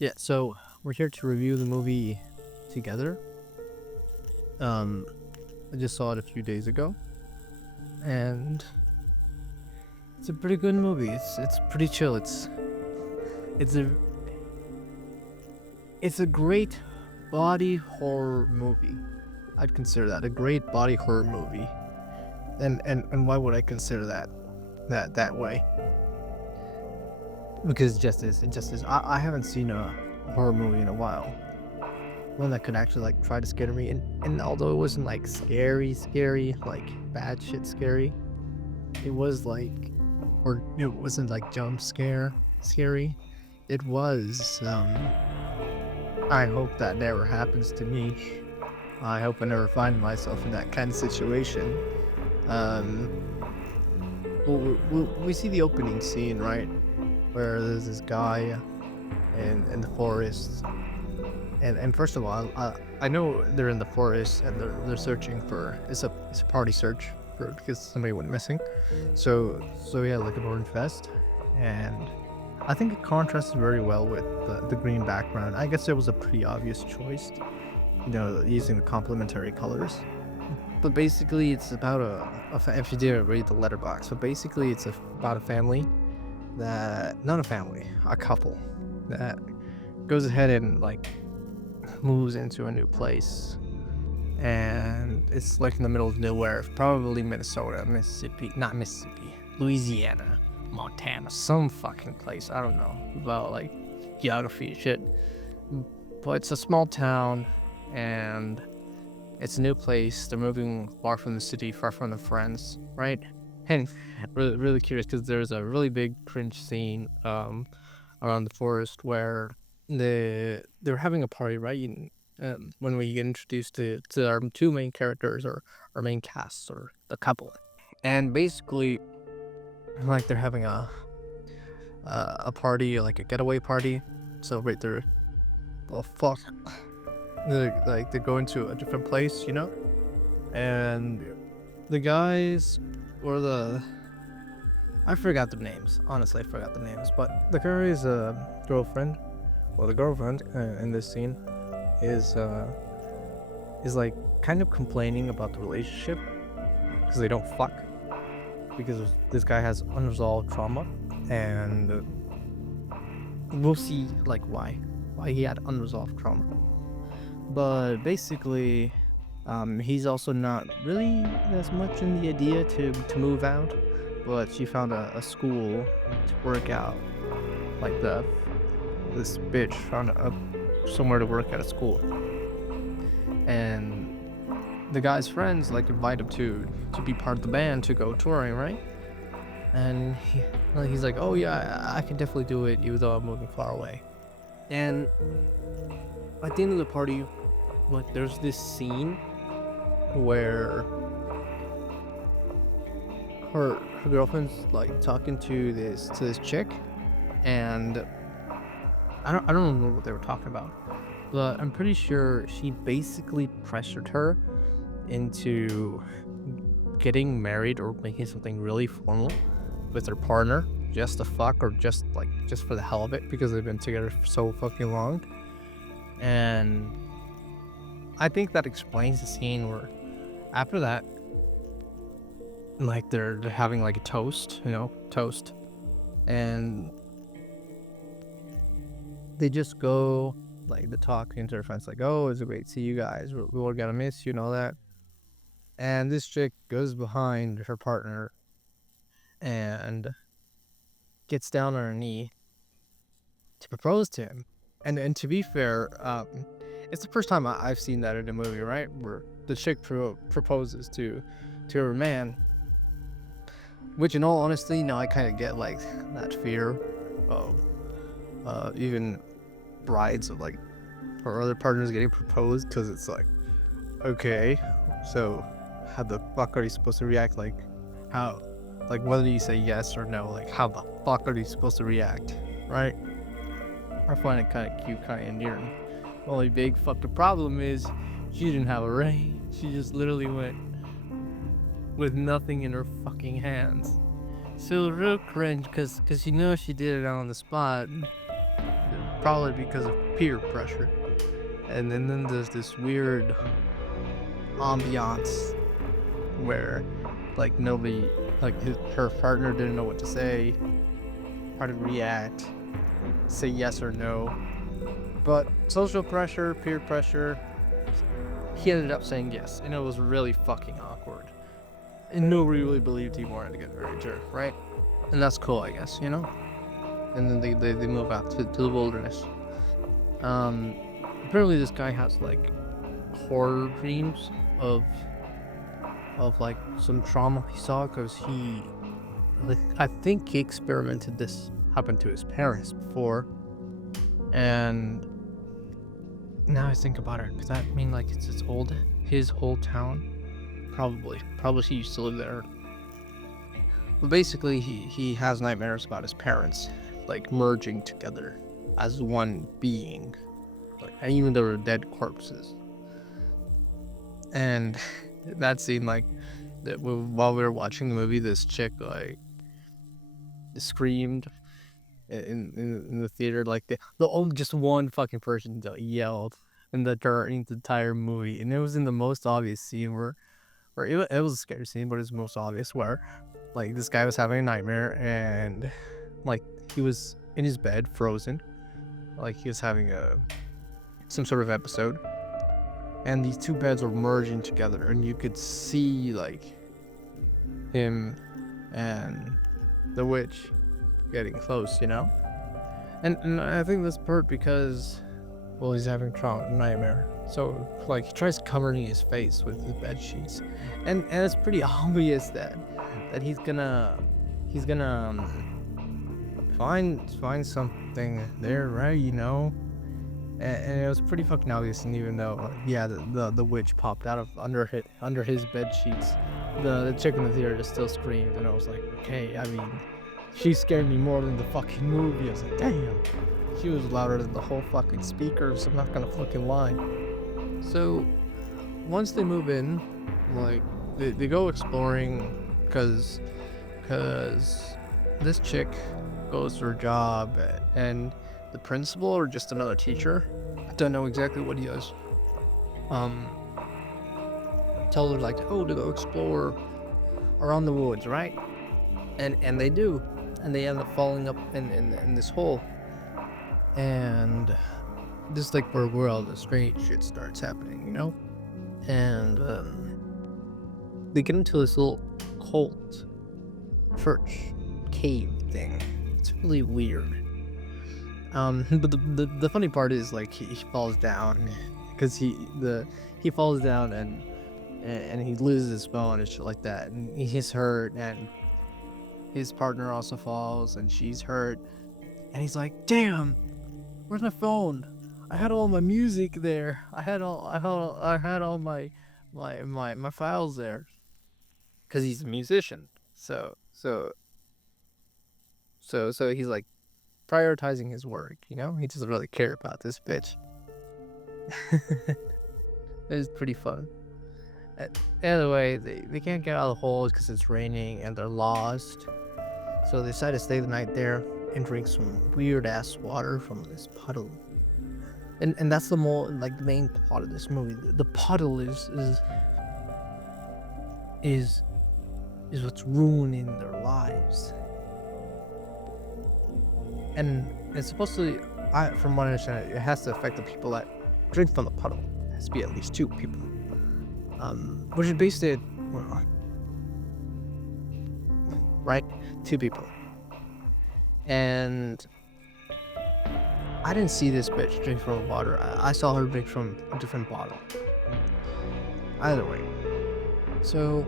Yeah, so we're here to review the movie together. Um, I just saw it a few days ago, and it's a pretty good movie. It's pretty chill. It's a it's a great body horror movie. I'd consider that a great body horror movie. And why would I consider that way? Because it just is. I haven't seen a horror movie in a while. One that could actually like try to scare me, and although it wasn't like scary, like bad shit scary, it was like, or it wasn't like jump scary. It was. I hope that never happens to me. I hope I never find myself in that kind of situation. Um, we see the opening scene, right, where there's this guy in the forest. And first of all, I know they're in the forest and they're searching for, it's a party search for, because somebody went missing. So yeah, like an orange vest, and I think it contrasts very well with the green background. I guess it was a pretty obvious choice, using the complementary colors. But basically, it's about if you didn't read the letterbox, but basically about a family that, not a family, a couple that goes ahead and like moves into a new place, and it's like in the middle of nowhere, probably Minnesota, Mississippi, not Mississippi, Louisiana, Montana, some fucking place. I don't know about like geography and shit, but it's a small town, and it's a new place. They're moving far from the city, far from their friends, right? And really, really curious because there's a really big cringe scene around the forest where they're having a party, right? When we get introduced to our two main characters, or our main cast, or the couple, and basically, like, they're having a party, like a getaway party. So right there, oh fuck, they're going to a different place, and the guys, or I forgot the names. Honestly, I forgot the names. But the guy's girlfriend, well, the girlfriend in this scene is like kind of complaining about the relationship because they don't fuck, because this guy has unresolved trauma, and we'll see like why he had unresolved trauma. But basically, he's also not really as much in the idea to move out, but she found a school to work out. Like this bitch found somewhere to work at a school, and the guy's friends like invite him to be part of the band, to go touring, right? And he's like, oh yeah, I can definitely do it, even though I'm moving far away. And at the end of the party, like, there's this scene where her girlfriend's like talking to this chick, and I don't know what they were talking about, but I'm pretty sure she basically pressured her into getting married or making something really formal with her partner, just to fuck, or just for the hell of it, because they've been together for so fucking long. And I think that explains the scene where after that, like, they're having like a toast, and they just go, like, the talking to their friends, like, oh, it's great to see you guys, we're gonna miss you and all that. And this chick goes behind her partner and gets down on her knee to propose to him. And to be fair, it's the first time I've seen that in a movie, right, where the chick proposes to her man. Which, in all honesty, I kind of get like that fear of even brides, of like her other partners getting proposed, because it's like, okay, so how the fuck are you supposed to react? Like, how, like, whether you say yes or no, like, how the fuck are you supposed to react, right? I find it kind of cute, kind of endearing. The only big fucking problem is she didn't have a ring. She just literally went with nothing in her fucking hands. So real cringe, cause she did it on the spot. probably because of peer pressure. And then there's this weird ambiance where like nobody, like her partner didn't know what to say, how to react, say yes or no. But social pressure, peer pressure, he ended up saying yes, and it was really fucking awkward. And nobody really believed he wanted to get married to her, right? And that's cool, I guess, you know? And then they move out to the wilderness. Apparently this guy has like horror dreams of like some trauma he saw, because I think he experimented this happened to his parents before. And now I think about it, does that mean like it's his whole town? Probably he used to live there. But basically he has nightmares about his parents like merging together as one being, like, and even though they're dead corpses. And that scene, like, while we were watching the movie, this chick like screamed in the theater, like the only just one fucking person yelled in the entire movie, and it was in the most obvious scene where it was a scary scene, but it's the most obvious, where like this guy was having a nightmare, and like he was in his bed frozen, like he was having some sort of episode, and these two beds were merging together, and you could see like him and the witch getting close, you know? And I think this part because, well, he's having nightmare. So like he tries covering his face with the bed sheets, and it's pretty obvious that he's gonna find something there, right? You know? And it was pretty fucking obvious. And even though, yeah, the witch popped out of under his bed sheets, the chick in the theater just still screamed, and I was like, okay, I mean, she scared me more than the fucking movie. I was like, damn, she was louder than the whole fucking speakers. I'm not gonna fucking lie. So once they move in, like they go exploring, because this chick goes to her job, and the principal, or just another teacher, I don't know exactly what he does, tell her like, oh, to go explore around the woods, right? And they do, and they end up falling up in this hole, and this is like where all the strange shit starts happening, you know? And they get into this little cult church cave thing. It's really weird. But the funny part is, like, he falls down, because he falls down and he loses his phone and shit like that, and he's hurt, and his partner also falls, and she's hurt, and he's like, damn, where's my phone? I had all my music there. I had all my files there, because he's a musician. So he's like prioritizing his work, you know? He doesn't really care about this bitch. It's pretty fun. Anyway, they can't get out of the holes because it's raining and they're lost. So they decide to stay the night there and drink some weird ass water from this puddle. And that's the main plot of this movie. The puddle is what's ruining their lives. And it's supposed to, from what I understand, it has to affect the people that drink from the puddle. It has to be at least 2 people. Which is basically, right? 2 people. And I didn't see this bitch drink from water. I saw her drink from a different bottle. Either way. So,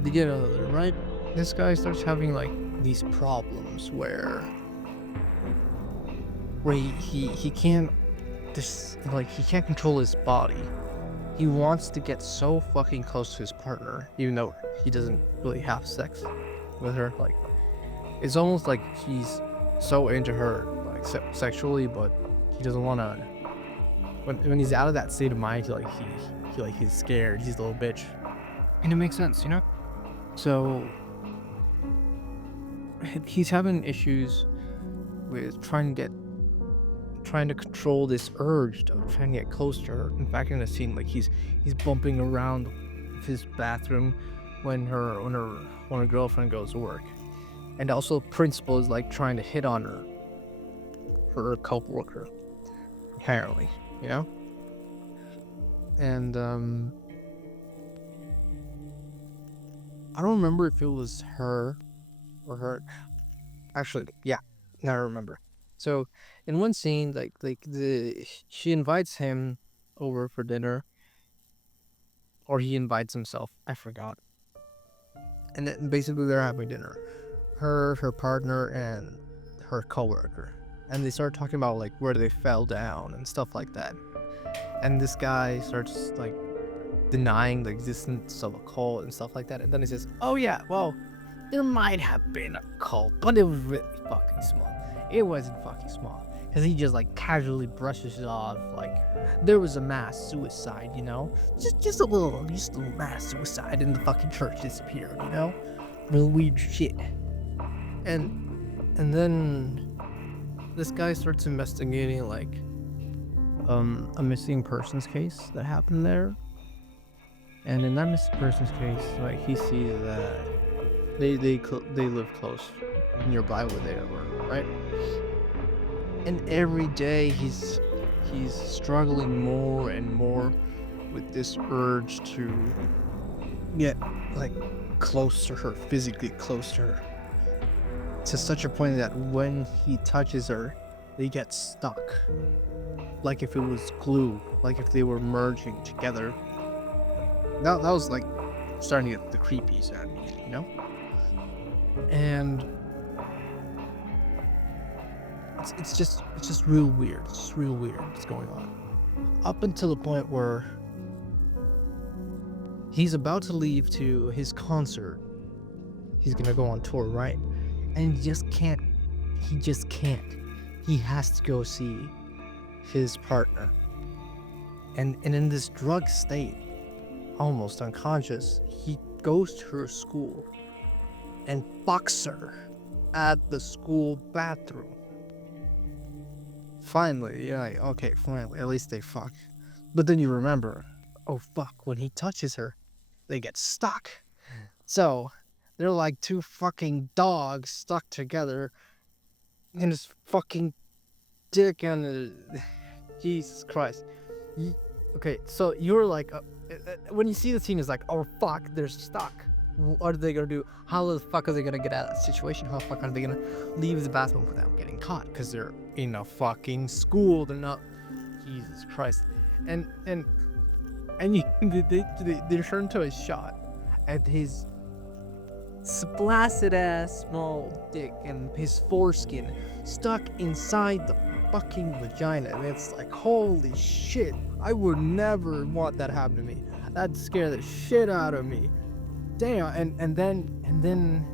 they get out of there, right? This guy starts having like these problems where he can't he can't control his body. He wants to get so fucking close to his partner, even though he doesn't really have sex with her. Like, it's almost like he's so into her, like, sexually, but he doesn't want to. When he's out of that state of mind, he's scared. He's a little bitch, and it makes sense, you know. So he's having issues with trying to get trying to control this urge of trying to get close to her. In fact, in the scene, like he's bumping around his bathroom when her girlfriend goes to work, and also principal is like trying to hit on her coworker, apparently, you know. And I don't remember if it was her or her. Actually, yeah, now I remember. So in one scene, she invites him over for dinner, or he invites himself. I forgot. And then basically they're having dinner. Her partner, and her coworker, and they start talking about like where they fell down and stuff like that. And this guy starts like denying the existence of a cult and stuff like that. And then he says, "Oh yeah, well, there might have been a cult, but it was really fucking small. It wasn't fucking small." Because he just like casually brushes it off, like there was a mass suicide, you know, just a little mass suicide, and the fucking church disappeared, you know, real weird shit. And then this guy starts investigating like a missing persons case that happened there. And in that missing persons case, like he sees that they live close nearby where they were, right? And every day he's struggling more and more with this urge to get like close to her, physically close to her, to such a point that when he touches her, they get stuck, like if it was glue, like if they were merging together. That was like starting to get the creepies at me, you know? And it's just real weird. It's just real weird what's going on. Up until the point where he's about to leave to his concert. He's gonna go on tour, right? And he just can't. He has to go see his partner. And in this drug state, almost unconscious, he goes to her school and fucks her at the school bathroom. Finally, yeah, okay, finally, at least they fuck. But then you remember, oh fuck, when he touches her, they get stuck. So, they're like two fucking dogs stuck together in his fucking dick and Jesus Christ. Okay, so you're like, when you see the scene, it's like, oh fuck, they're stuck. What are they gonna do? How the fuck are they gonna get out of that situation? How the fuck are they gonna leave the bathroom without getting caught? Because they're in a fucking school. They're not. Jesus Christ. And they turn to a shot at his splasted ass small dick and his foreskin stuck inside the fucking vagina, and it's like, holy shit, I would never want that happen to me. That'd scare the shit out of me. Damn. And then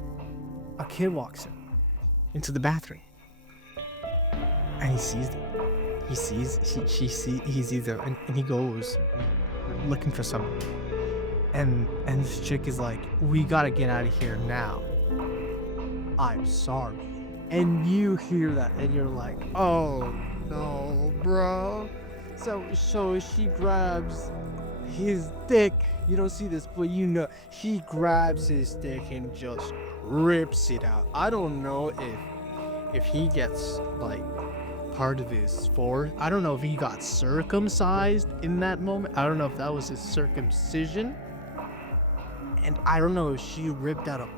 a kid walks into the bathroom, and he sees them. He sees them, and he goes looking for someone. And this chick is like, we gotta get out of here now. I'm sorry. And you hear that, and you're like, oh no, bro. So she grabs his dick. You don't see this, but you know, she grabs his dick and just rips it out. I don't know if he gets like part of his fore. I don't know if he got circumcised in that moment. I don't know if that was his circumcision. And I don't know if she ripped out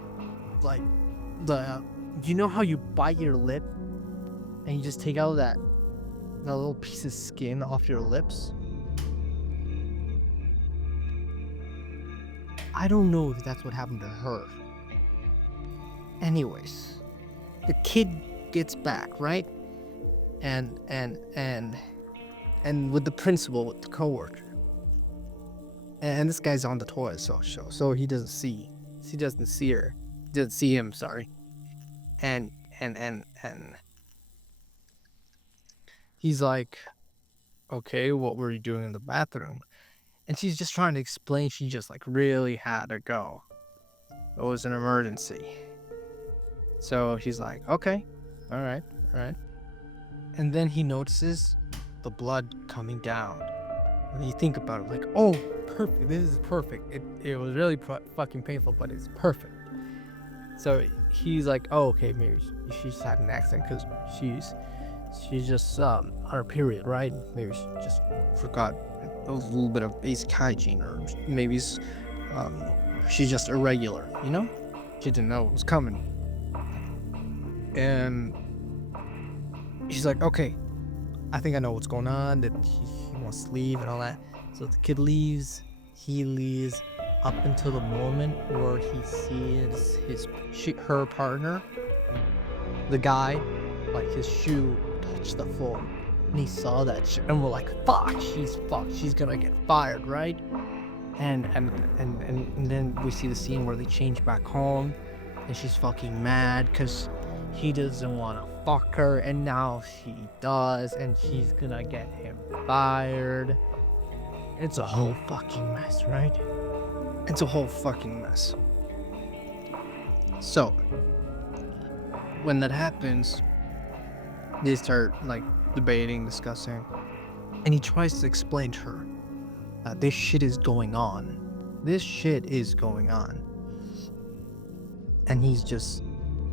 like you know how you bite your lip and you just take out that little piece of skin off your lips? I don't know if that's what happened to her. Anyways, the kid gets back, right? And with the principal, with the coworker. And this guy's on the toilet, so he doesn't see her. He doesn't see him, sorry. And he's like, okay, what were you doing in the bathroom? And she's just trying to explain she just like really had to go. It was an emergency. So she's like, okay, all right. And then he notices the blood coming down. And you think about it, like, oh, perfect. This is perfect. It was really fucking painful, but it's perfect. So he's like, oh, okay, maybe she's had an accident because she's just on her period, right? Maybe she just forgot a little bit of basic hygiene, or maybe she's just irregular, you know? She didn't know it was coming. And she's like, okay, I think I know what's going on, that he wants to leave and all that. So the kid leaves, he leaves up until the moment where he sees her partner, the guy, like his shoe touch the floor. And he saw that shit, and we're like, fuck, she's gonna get fired, right? And then we see the scene where they change back home, and she's fucking mad because he doesn't want to fuck her, and now she does, and she's gonna get him fired. It's a whole fucking mess, right? It's a whole fucking mess. So when that happens, they start like debating, discussing, and he tries to explain to her that this shit is going on. And he's just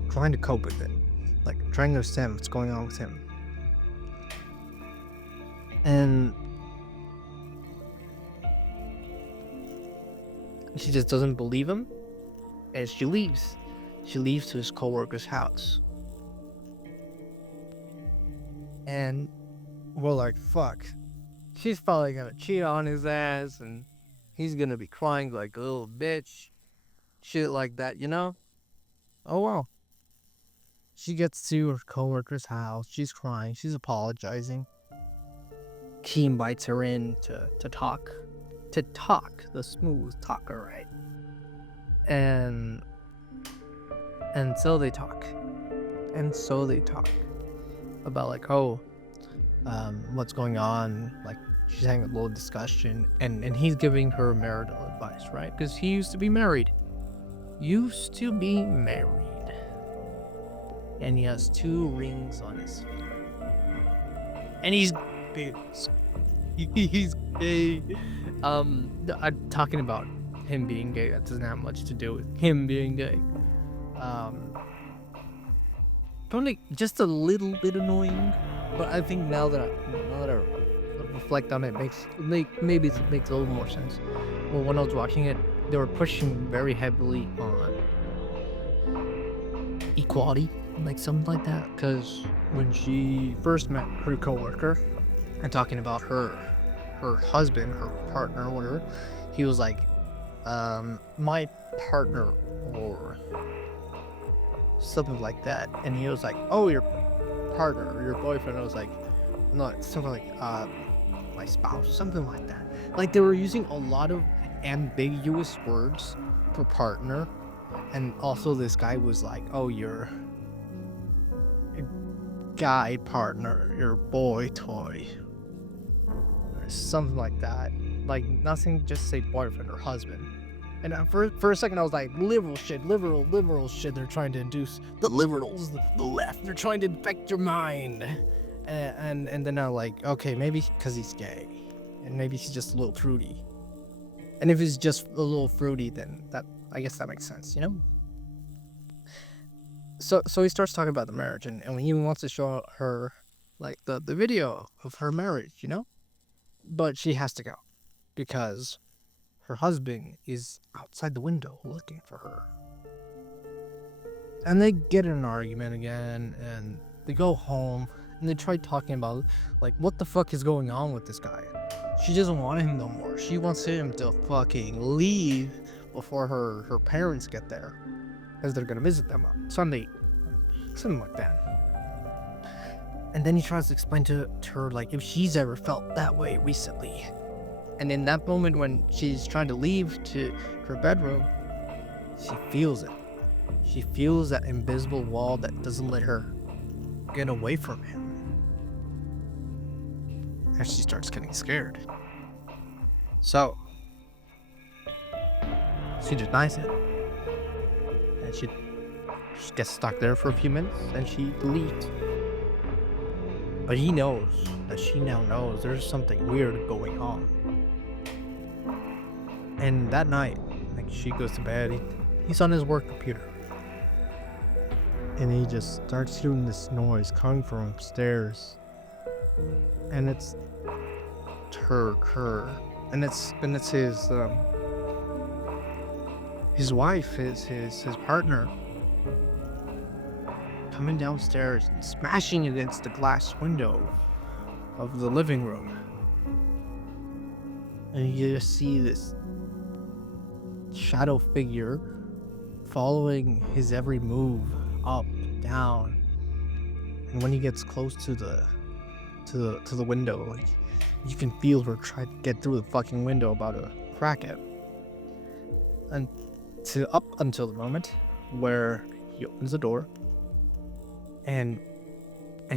trying to cope with it, like trying to understand what's going on with him. And she just doesn't believe him, and she leaves. She leaves to his coworker's house. And we're like, fuck. She's probably gonna cheat on his ass, and he's gonna be crying like a little bitch. Shit like that, you know? Oh well. She gets to her coworker's house. She's crying. She's apologizing. He invites her in to talk. To talk. The smooth talker, right? And so they talk. About like, oh, what's going on? Like, she's having a little discussion, and he's giving her marital advice, right? Because he used to be married. And he has 2 rings on his finger. And he's gay. He's gay. I'm talking about him being gay. That doesn't have much to do with him being gay. Probably just a little bit annoying, but I think now that I reflect on it, maybe it makes a little more sense. Well, when I was watching it, they were pushing very heavily on equality, like something like that. Because when she first met her coworker, and talking about her husband, her partner, whatever, he was like, my partner, or something like that. And he was like, oh, your partner or your boyfriend. I was like, no, something like my spouse, something like that. Like, they were using a lot of ambiguous words for partner. And also this guy was like, oh, your guy partner, your boy toy, or something like that. Like, nothing, just say boyfriend or husband. And for a second I was like, liberal shit. They're trying to induce the liberals, the left. They're trying to infect your mind. And then I'm like, okay, maybe because he's gay, and maybe he's just a little fruity. And if he's just a little fruity, then I guess that makes sense, you know? So he starts talking about the marriage, and he wants to show her like the video of her marriage, you know? But she has to go because her husband is outside the window looking for her. And they get in an argument again, and they go home, and they try talking about, like, what the fuck is going on with this guy? She doesn't want him no more. She wants him to fucking leave before her parents get there, because they're gonna visit them on Sunday. Something like that. And then he tries to explain to her, like, if she's ever felt that way recently. And in that moment when she's trying to leave to her bedroom, she feels it. She feels that invisible wall that doesn't let her get away from him. And she starts getting scared. So she denies it. And she gets stuck there for a few minutes, and she leaves. But he knows that she now knows there's something weird going on. And that night, like she goes to bed, he's on his work computer. And he just starts hearing this noise coming from upstairs. And it's her. And it's his wife, his partner, coming downstairs and smashing against the glass window of the living room. And you just see this shadow figure following his every move, up, down. And when he gets close to the window, like, you can feel her try to get through the fucking window, about to crack it. And up until the moment where he opens the door and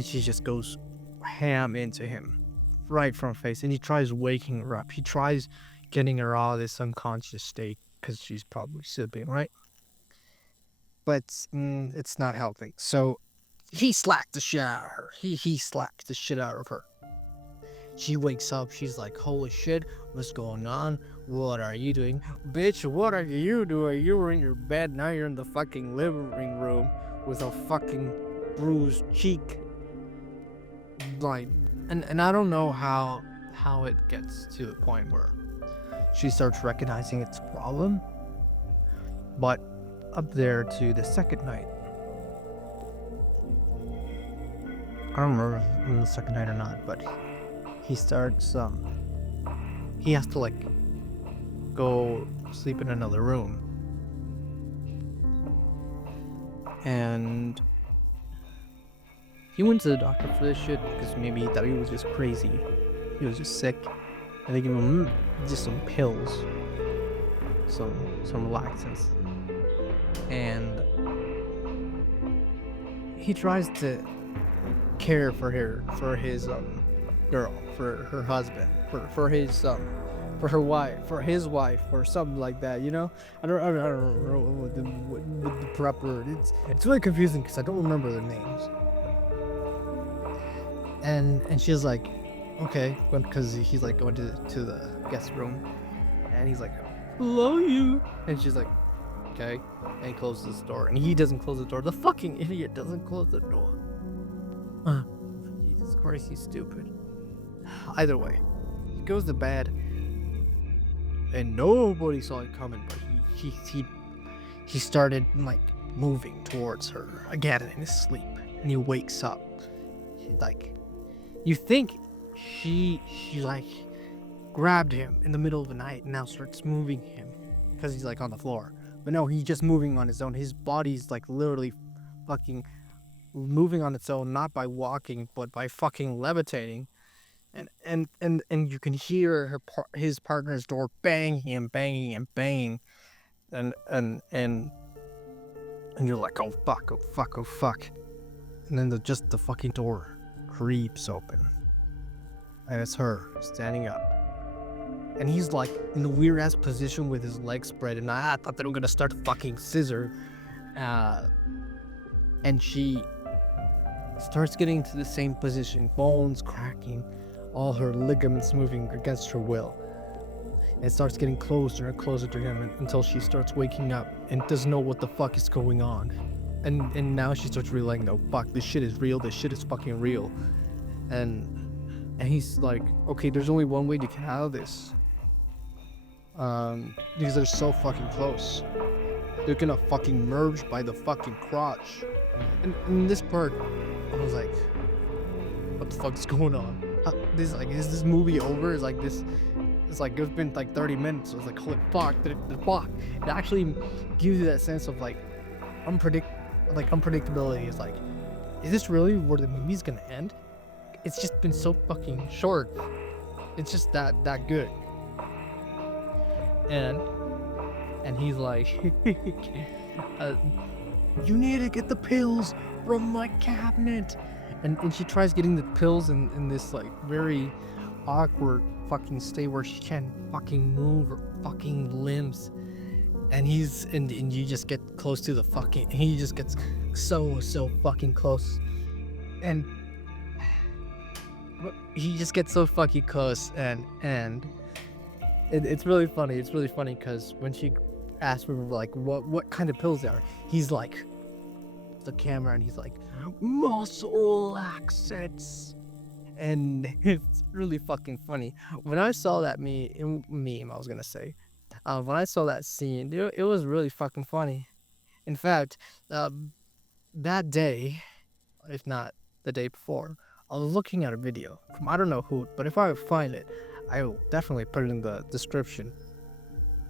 she just goes ham into him right from face, and he tries waking her up. He tries getting her out of this unconscious state because she's probably sleeping, right? But it's not helping. So he slapped the shit out of her. He slapped the shit out of her. She wakes up. She's like, holy shit, what's going on? What are you doing? Bitch, what are you doing? You were in your bed, now you're in the fucking living room with a fucking bruised cheek. Like, and I don't know how it gets to the point where she starts recognizing its problem. But up there to the second night, I don't remember if it was the second night or not, but he starts, he has to, like, go sleep in another room. And he went to the doctor for this shit because maybe he thought he was just crazy. He was just sick. And they gave him just some pills, some relaxants. And he tries to care for his girl, for her husband, for her wife, or something like that, you know? I don't know what the proper. It's really confusing because I don't remember their names. And she's like, okay, because he's like going to the guest room, and he's like, hello you, and she's like, okay, and he closes the door, and he doesn't close the door. The fucking idiot doesn't close the door. Jesus Christ, he's stupid. Either way, he goes to bed, and nobody saw it coming, but he started, like, moving towards her again in his sleep, and he wakes up. Like, you think she like grabbed him in the middle of the night and now starts moving him because he's like on the floor, but no, he's just moving on his own. His body's like literally fucking moving on its own, not by walking but by fucking levitating. And you can hear his partner's door banging and you're like, oh fuck, and then the fucking door creeps open, and it's her standing up, and he's like in the weird ass position with his legs spread, and I thought they were gonna start fucking scissor, and she starts getting to the same position, bones cracking, all her ligaments moving against her will, and it starts getting closer and closer to him until she starts waking up and doesn't know what the fuck is going on. And now she starts realizing, no, fuck, this shit is real, this shit is fucking real. And he's like, okay, there's only one way to get out of this. Because they're so fucking close. They're gonna fucking merge by the fucking crotch. And in this part, I was like, what the fuck's going on? Is this movie over? It's like, it's been like 30 minutes. So it's like, holy fuck, fuck. It actually gives you that sense of like, unpredictability. Is like, is this really where the movie's gonna end? It's just been so fucking short. It's just that good. And he's like, you need to get the pills from my cabinet. And she tries getting the pills in this like very awkward fucking state where she can't fucking move her fucking limbs. And you just get close to the fucking, he just gets so fucking close. And he just gets so fucking close, and it's really funny. It's really funny because when she asked me like what kind of pills they are, he's like the camera, and he's like muscle laxatives, and it's really fucking funny. When I saw that meme, I was gonna say, when I saw that scene, it was really fucking funny. In fact, that day, if not the day before, I was looking at a video from I don't know who, but if I find it, I will definitely put it in the description.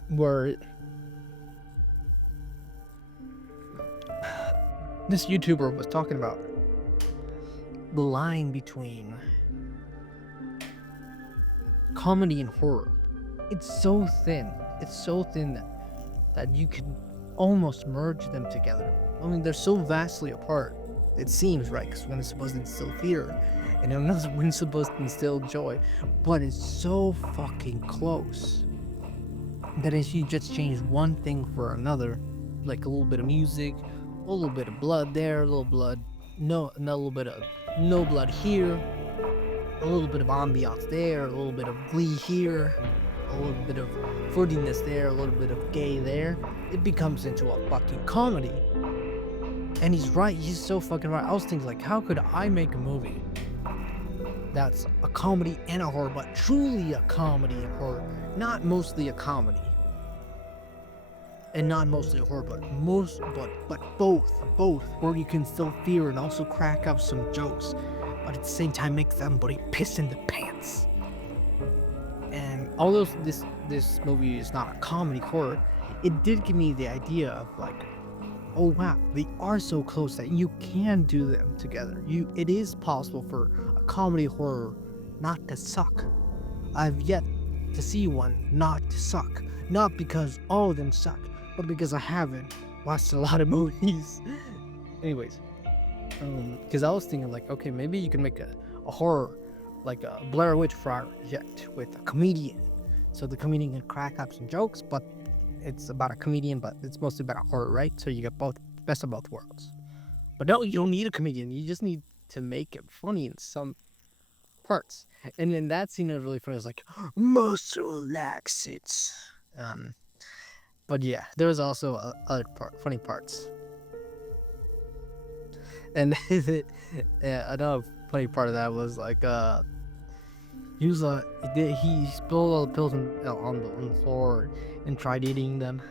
Where this YouTuber was talking about the line between comedy and horror. It's so thin. It's so thin that you can almost merge them together. I mean, they're so vastly apart. It seems, right? Because one is supposed to instill fear, and another one is supposed to instill joy. But it's so fucking close that if you just change one thing for another, like a little bit of music, a little bit of blood there, a little blood, no, a little bit of no blood here, a little bit of ambiance there, a little bit of glee here, a little bit of fruitiness there, a little bit of gay there, it becomes into a fucking comedy. And he's right, he's so fucking right. I was thinking, like, how could I make a movie that's a comedy and a horror, but truly a comedy and horror, not mostly a comedy, and not mostly a horror, but both, where you can still fear and also crack up some jokes, but at the same time make somebody piss in the pants. And although this movie is not a comedy horror, it did give me the idea of like, oh wow, they are so close that you can do them together. It is possible for a comedy horror not to suck. I've yet to see one not to suck. Not because all of them suck, but because I haven't watched a lot of movies. Anyways, because I was thinking like, okay, maybe you can make a horror like a Blair Witch Project with a comedian. So the comedian can crack up some jokes, but it's about a comedian, but it's mostly about a horror, right? So you get both, best of both worlds. But no, you don't need a comedian. You just need to make it funny in some parts. And then that scene is really funny. It's like, muscle laxatives. But yeah, there was also other funny parts. And another funny part of that was like, he spilled all the pills on the floor and tried eating them.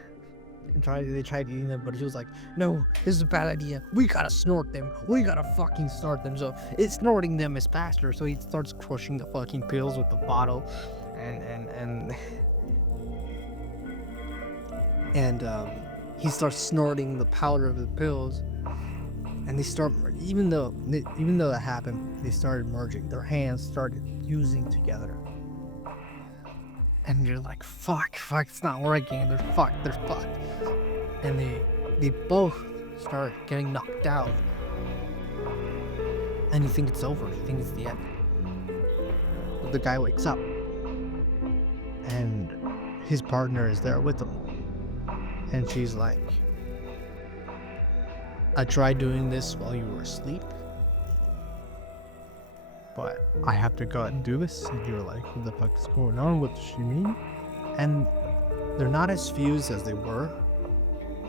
They tried eating them, but he was like, no, this is a bad idea. We gotta snort them. We gotta fucking snort them. So snorting them is faster. So he starts crushing the fucking pills with the bottle, and he starts snorting the powder of the pills. And they start, even though that happened, they started merging. Their hands started fusing together. And you're like, fuck, it's not working. They're fucked. And they both start getting knocked out. And you think it's over. You think it's the end. But the guy wakes up. And his partner is there with him. And she's like, I tried doing this while you were asleep, but I have to go out and do this. And you're like, what the fuck is going on? What does she mean? And they're not as fused as they were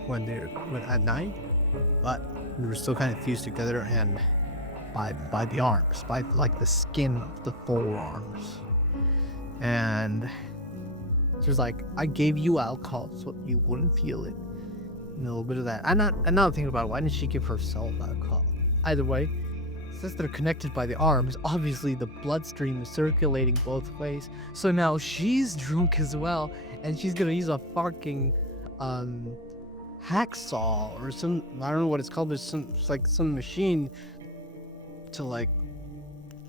when at night, but they were still kind of fused together, and by the arms, by like the skin of the forearms. And she's like, I gave you alcohol so you wouldn't feel it. And a little bit of that. I'm not thinking about it. Why didn't she give herself alcohol? Either way, since they're connected by the arms, obviously the bloodstream is circulating both ways. So now she's drunk as well, and she's gonna use a fucking hacksaw or some, I don't know what it's called, but some machine to like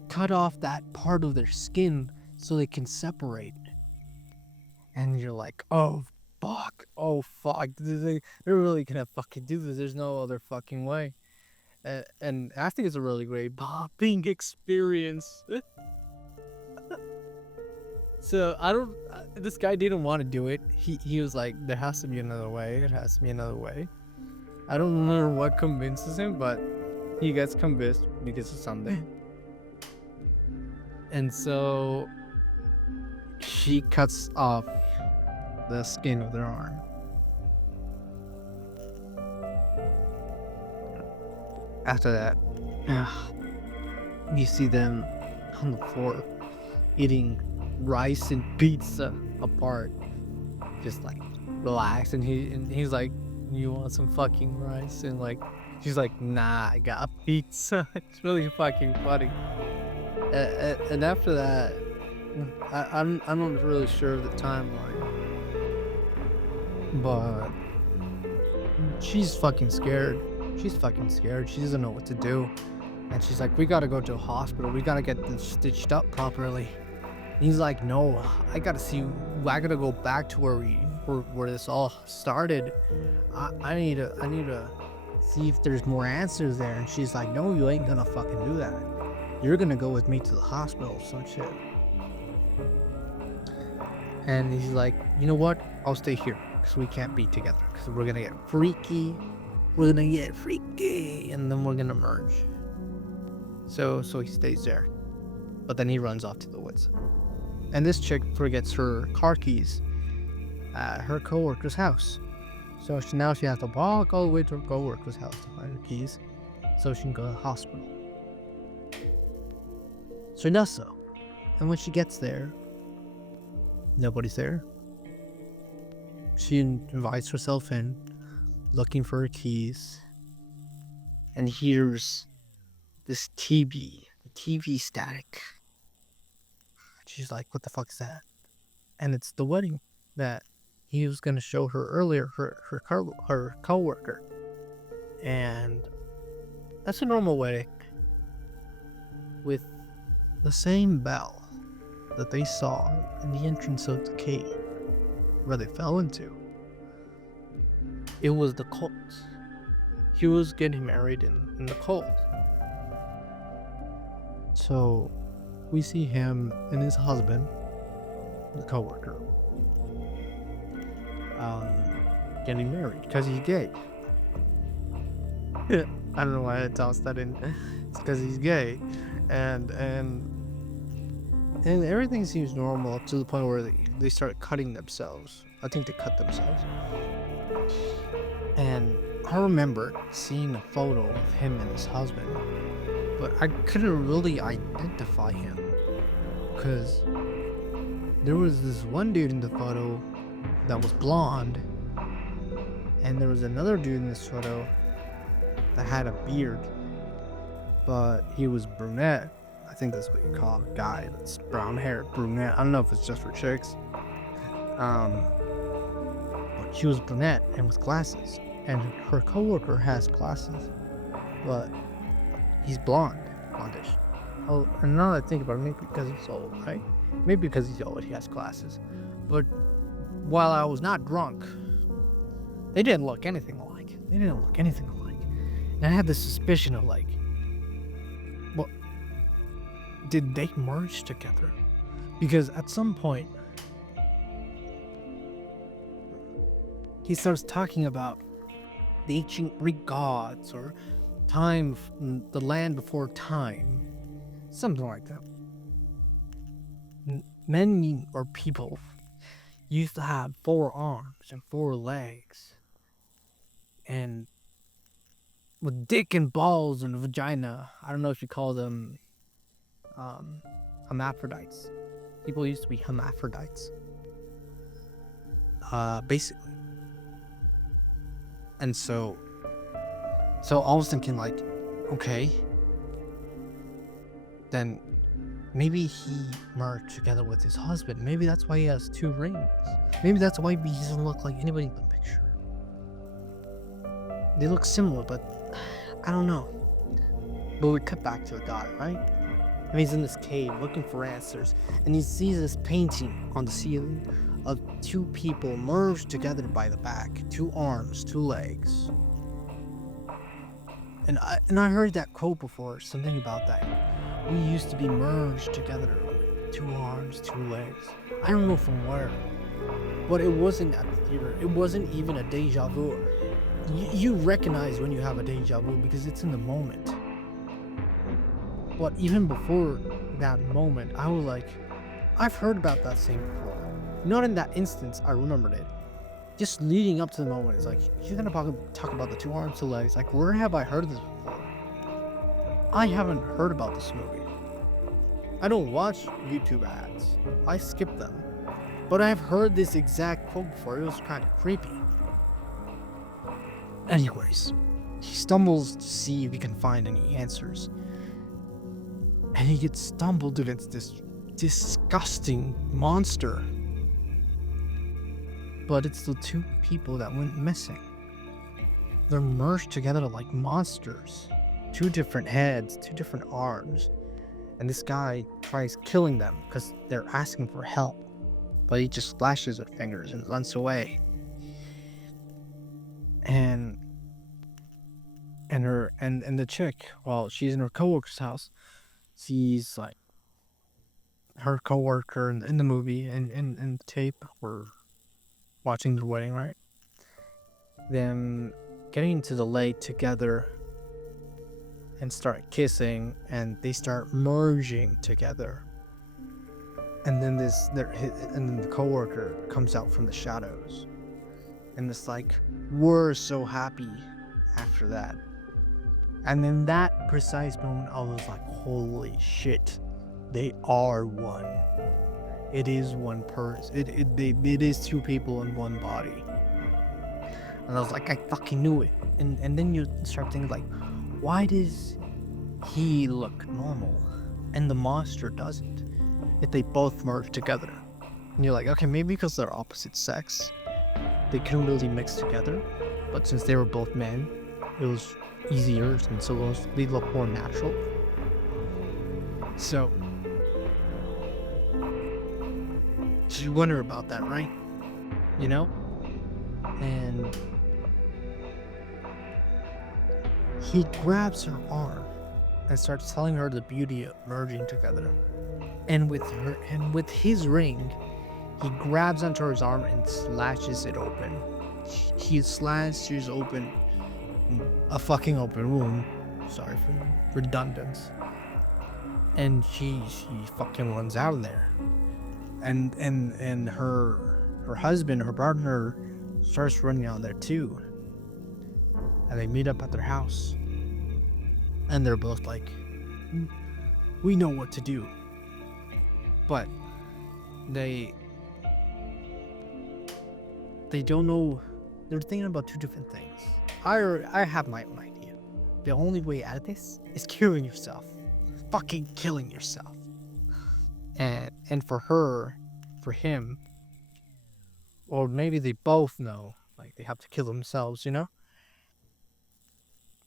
cut off that part of their skin so they can separate. And you're like, oh fuck, they're really gonna fucking do this. There's no other fucking way. And I think it's a really great bopping experience. So this guy didn't want to do it. He was like, there has to be another way. It has to be another way. I don't remember what convinces him, but he gets convinced because of something. And so she cuts off the skin of their arm. After that, you see them on the floor eating rice and pizza apart, just like relaxed. And he's like, "You want some fucking rice?" And like, she's like, "Nah, I got pizza." It's really fucking funny. And after that, I'm not really sure of the timeline, but she's fucking scared. She's fucking scared. She doesn't know what to do. And she's like, "We gotta go to a hospital. We gotta get this stitched up properly." And he's like, "No, I gotta go back to where this all started. I need to see if there's more answers there." And she's like, "No, you ain't gonna fucking do that. You're gonna go with me to the hospital," some shit. And he's like, "You know what? I'll stay here because we can't be together because we're gonna get freaky. We're gonna get freaky, and then we're gonna merge." So he stays there, but then he runs off to the woods. And this chick forgets her car keys at her coworker's house. So now she has to walk all the way to her coworker's house to find her keys, so she can go to the hospital. So she does so, and when she gets there, nobody's there. She invites herself in, looking for her keys, and hears this TV static. She's like, "What the fuck is that?" And it's the wedding that he was gonna show her earlier, her coworker. And that's a normal wedding with the same bell that they saw in the entrance of the cave where they fell into. It was the cult. He was getting married in the cult. So we see him and his husband, the coworker, getting married because he's gay. I don't know why I tossed that in. It's because he's gay, and everything seems normal up to the point where they start cutting themselves. I think they cut themselves. And I remember seeing a photo of him and his husband, but I couldn't really identify him because there was this one dude in the photo that was blonde, and there was another dude in this photo that had a beard, but he was brunette. I think that's what you call a guy that's brown hair, brunette. I don't know if it's just for chicks. But she was brunette and with glasses, and her coworker has glasses, but he's blondish. Oh, and now that I think about it, maybe because he's old, right? Maybe because he's old, he has glasses. But while I was not drunk, they didn't look anything alike. And I had this suspicion of like, what? Did they merge together? Because at some point, he starts talking about the ancient Greek gods or time, the land before time, something like that. Men or people used to have 4 arms and 4 legs, and with dick and balls and vagina. I don't know if you call them hermaphrodites. People used to be hermaphrodites, basically. And so I was thinking like, okay, then maybe he merged together with his husband. Maybe that's why he has 2 rings. Maybe that's why he doesn't look like anybody in the picture. They look similar, but I don't know. But we cut back to the guy, right? And he's in this cave looking for answers, and he sees this painting on the ceiling of 2 people merged together by the back, 2 arms, 2 legs. And I heard that quote before, something about that. We used to be merged together, 2 arms, 2 legs. I don't know from where, but it wasn't at the theater. It wasn't even a deja vu. You recognize when you have a deja vu because it's in the moment. But even before that moment, I was like, I've heard about that scene before. Not in that instance, I remembered it. Just leading up to the moment, it's like, you're gonna talk about the 2 arms, 2 legs. Like, where have I heard this before? I haven't heard about this movie. I don't watch YouTube ads. I skip them. But I've heard this exact quote before. It was kind of creepy. Anyways, he stumbles to see if he can find any answers. And he gets stumbled against this disgusting monster. But it's the 2 people that went missing. They're merged together like monsters. 2 different heads, 2 different arms. And this guy tries killing them because they're asking for help. But he just flashes with fingers and runs away. And the chick, while she's in her coworker's house, sees like her coworker in the movie and in the tape, we're watching the wedding, right? Them getting into the lake together and start kissing, and they start merging together. And then the coworker comes out from the shadows, and it's like, we're so happy after that. And then that precise moment, I was like, holy shit, they are one. It is one person. It is 2 people in one body. And I was like, I fucking knew it. And then you start thinking like, why does he look normal and the monster doesn't? If they both merge together. And you're like, okay, maybe because they're opposite sex, they couldn't really mix together. But since they were both men, it was easier, and so they look more natural. So you wonder about that, right? You know? And he grabs her arm and starts telling her the beauty of merging together. And with his ring, he grabs onto her arm and slashes it open. He slashes open a fucking open wound. Sorry for redundance. And she fucking runs out of there. And her husband, her partner, starts running out there too. And they meet up at their house. And they're both like, we know what to do. But they don't know. They're thinking about 2 different things. I have my own idea. The only way out of this is killing yourself. Fucking killing yourself. And for him, or maybe they both know, like they have to kill themselves, you know?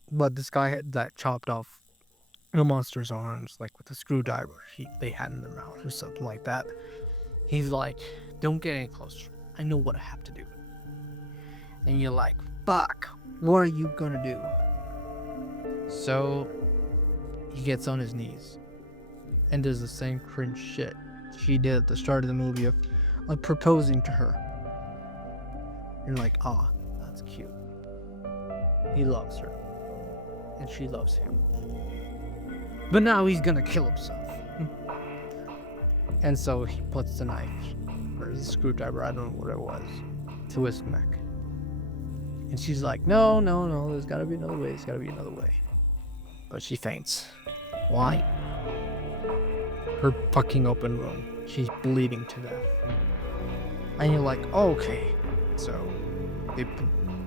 But this guy that chopped off the monster's arms, like with a screwdriver they had in their mouth or something like that. He's like, don't get any closer. I know what I have to do. And you're like, fuck, what are you gonna do? So he gets on his knees and does the same cringe shit she did at the start of the movie of like proposing to her. You're like, ah, that's cute. He loves her. And she loves him. But now he's gonna kill himself. And so he puts the knife, or the screwdriver, I don't know what it was, to his neck. And she's like, no, there's gotta be another way. But she faints. Why? Her fucking open wound. She's bleeding to death. And you're like, okay. So they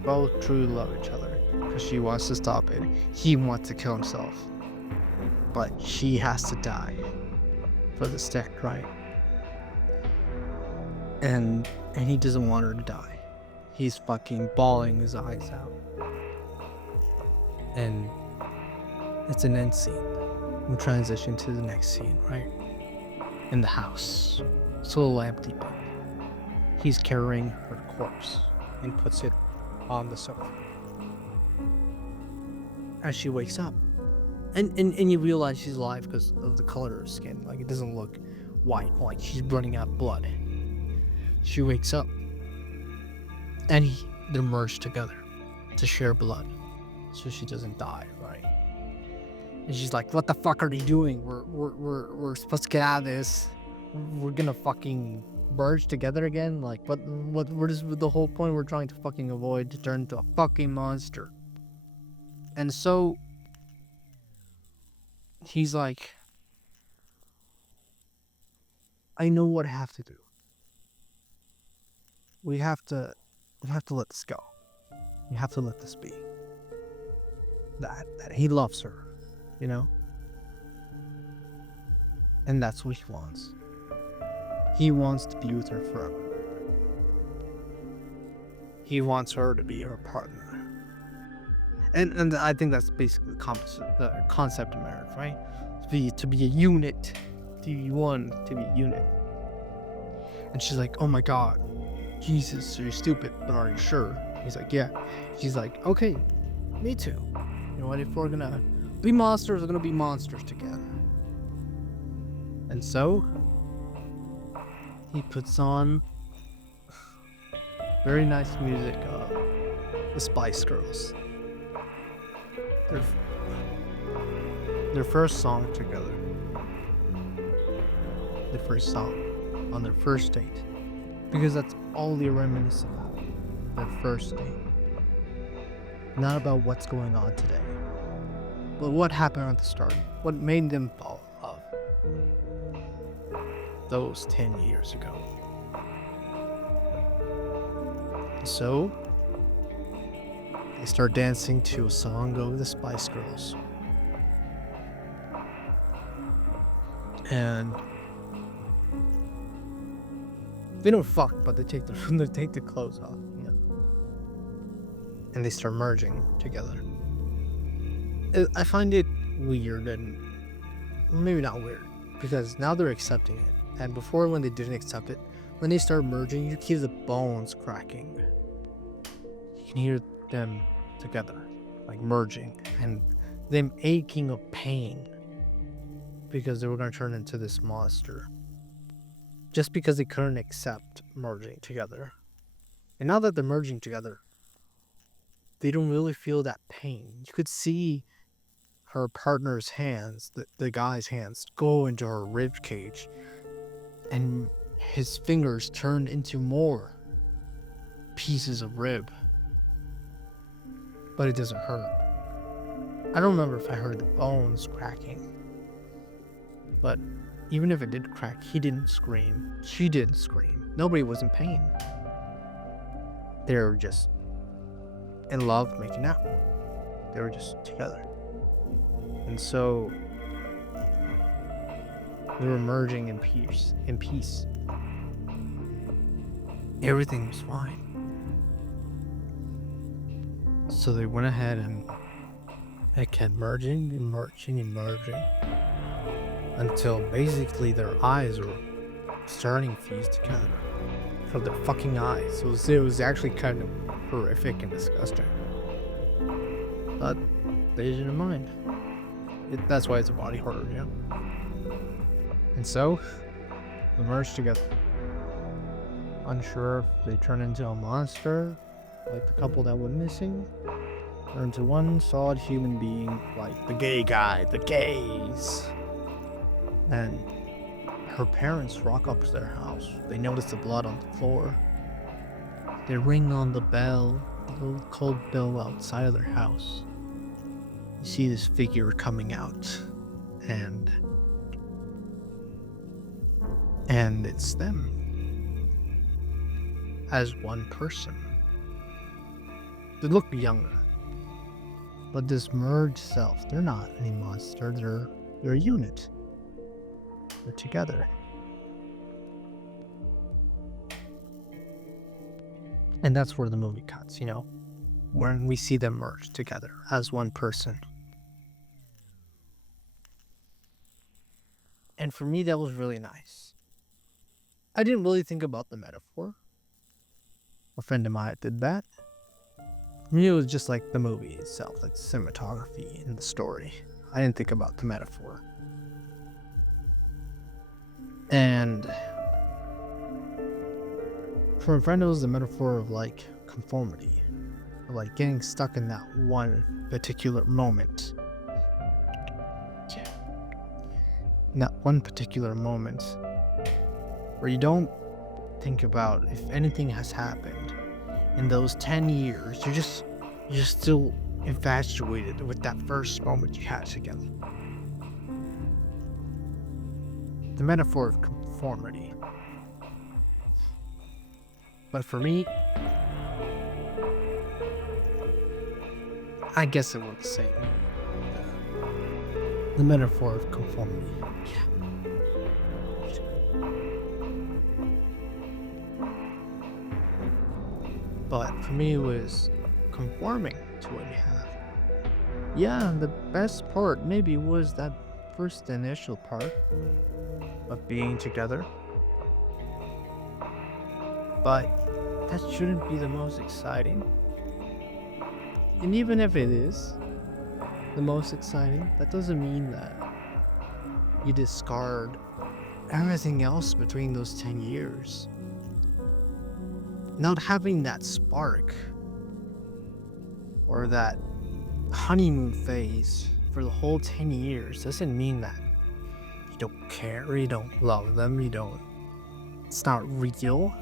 both truly love each other. Because she wants to stop it. He wants to kill himself. But she has to die for the stick, right? And he doesn't want her to die. He's fucking bawling his eyes out. And it's an end scene. We transition to the next scene, right? In the house. It's a little empty, but he's carrying her corpse and puts it on the sofa. As she wakes up. And you realize she's alive because of the color of her skin. Like, it doesn't look white, like she's running out of blood. She wakes up. And they're merged together to share blood. So she doesn't die, right? And she's like, "What the fuck are you doing? We're supposed to get out of this. We're gonna fucking merge together again. Like, what is the whole point we're trying to fucking avoid to turn into a fucking monster?" And so he's like, "I know what I have to do. We have to let this go. We have to let this be. That he loves her, you know? And that's what he wants. He wants to be with her forever. He wants her to be her partner." And I think that's basically the concept of marriage, right? To be a unit, to be one, to be a unit. And she's like, "Oh my God, Jesus, you're stupid, but are you sure?" He's like, "Yeah." She's like, "Okay, me too. You know what? If we're gonna be monsters, we're gonna be monsters together." And so he puts on very nice music, the Spice Girls. Their, their first song together. The first song on their first date. Because that's all they reminisce about. Their first date. Not about what's going on today, but what happened at the start. What made them fall in love. Those 10 years ago. So they start dancing to a song of the Spice Girls. And they don't fuck, but they take the clothes off, you know. And they start merging together. I find it weird, and maybe not weird, because now they're accepting it. And before, when they didn't accept it, when they start merging, you can hear the bones cracking. You can hear them together, like merging, and them aching of pain because they were going to turn into this monster. Just because they couldn't accept merging together. And now that they're merging together, they don't really feel that pain. You could see her partner's hands, the guy's hands, go into her rib cage, and his fingers turn into more pieces of rib. But it doesn't hurt. I don't remember if I heard the bones cracking. But even if it did crack, he didn't scream. She didn't scream. Nobody was in pain. They were just in love, making out. They were just together. And so they were merging in peace. Everything was fine. So they went ahead and they kept merging until basically their eyes were starting to fuse together. From their fucking eyes. It was actually kind of horrific and disgusting. But they didn't mind. That's why it's a body horror, you know? And so, they merged together. Unsure if they turn into a monster, like the couple that went missing, or into one solid human being, like the gay guy, the gays. And her parents rock up to their house. They notice the blood on the floor. They ring on the bell, the little cold bell outside of their house. You see this figure coming out, and it's them as one person. They look younger, but this merged self, they're not any monster. They're a unit. They're together. And that's where the movie cuts, you know, when we see them merge together as one person. And for me, that was really nice. I didn't really think about the metaphor. A friend of mine did that. For me, it was just like the movie itself, like the cinematography and the story. I didn't think about the metaphor. And for a friend, it was the metaphor of like conformity, of like getting stuck in that one particular moment. not one particular moment where you don't think about if anything has happened in those 10 years. You're still infatuated with that first moment you had together. The metaphor of conformity. But for me, I guess it would say the metaphor of conformity. But for me, it was conforming to what you have. Yeah, the best part maybe was that first initial part of being together. But that shouldn't be the most exciting. And even if it is the most exciting, that doesn't mean that you discard everything else between those 10 years. Not having that spark or that honeymoon phase for the whole 10 years doesn't mean that you don't care, you don't love them, it's not real.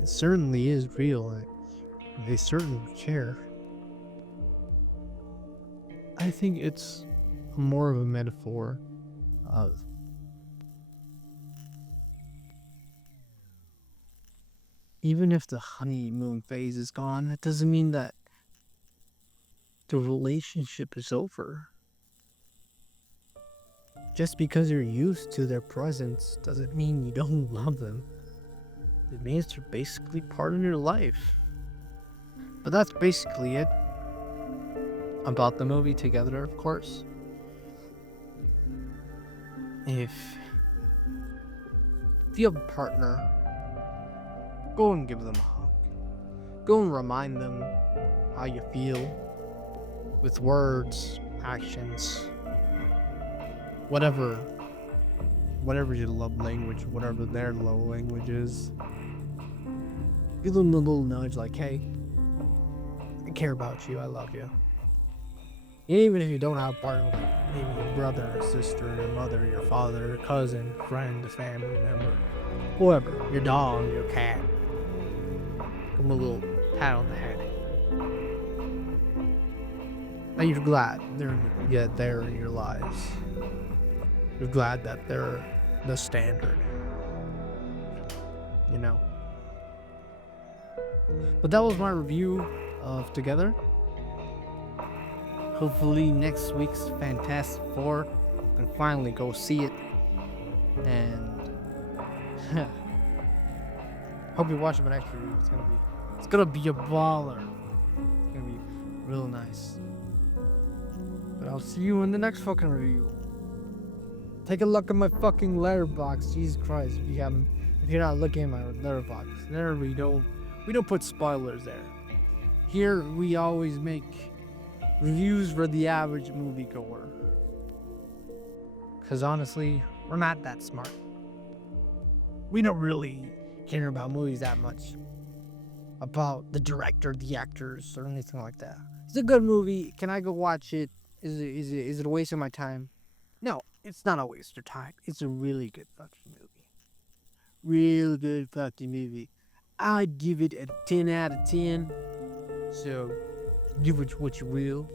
It certainly is real. They certainly care. I think it's more of a metaphor of even if the honeymoon phase is gone, it doesn't mean that the relationship is over. Just because you're used to their presence doesn't mean you don't love them. It means they're basically part of your life. But that's basically it about the movie Together, of course. If you have a partner, go and give them a hug. Go and remind them how you feel with words, actions, whatever your love language, whatever their love language is. Give them a little nudge like, hey, I care about you, I love you. Even if you don't have a partner, like maybe your brother or sister, your mother, your father, your cousin, friend, a family member, whoever, your dog, your cat. Give them a little pat on the head. And you're glad they're in your lives. You're glad that they're the standard. You know? But that was my review of Together. Hopefully next week's Fantastic Four I can finally go see it. And hope you watch my next review. It's gonna be a baller. It's gonna be real nice. But I'll see you in the next fucking review. Take a look at my fucking letterbox. Jesus Christ, if you're not looking at my letterbox, there we don't put spoilers there. Here we always make reviews for the average moviegoer. Cause honestly, we're not that smart. We don't really care about movies that much. About the director, the actors, or anything like that. It's a good movie. Can I go watch it? Is it a waste of my time? No, it's not a waste of time. It's a really good fucking movie. Real good fucking movie. I'd give it a 10 out of 10. So, give it what you will.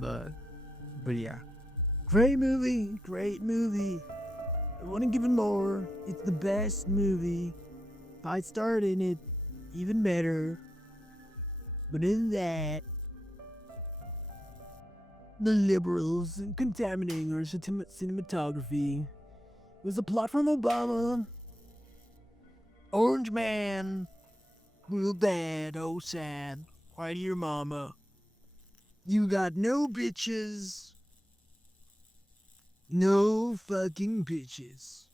But yeah. Great movie. I want to give it more. It's the best movie. If I starred in it, even better. But in that, the liberals contaminating our cinematography. It was a plot from Obama. Orange man. Real dad. Oh, sad. Why to your mama? You got no bitches. No fucking bitches.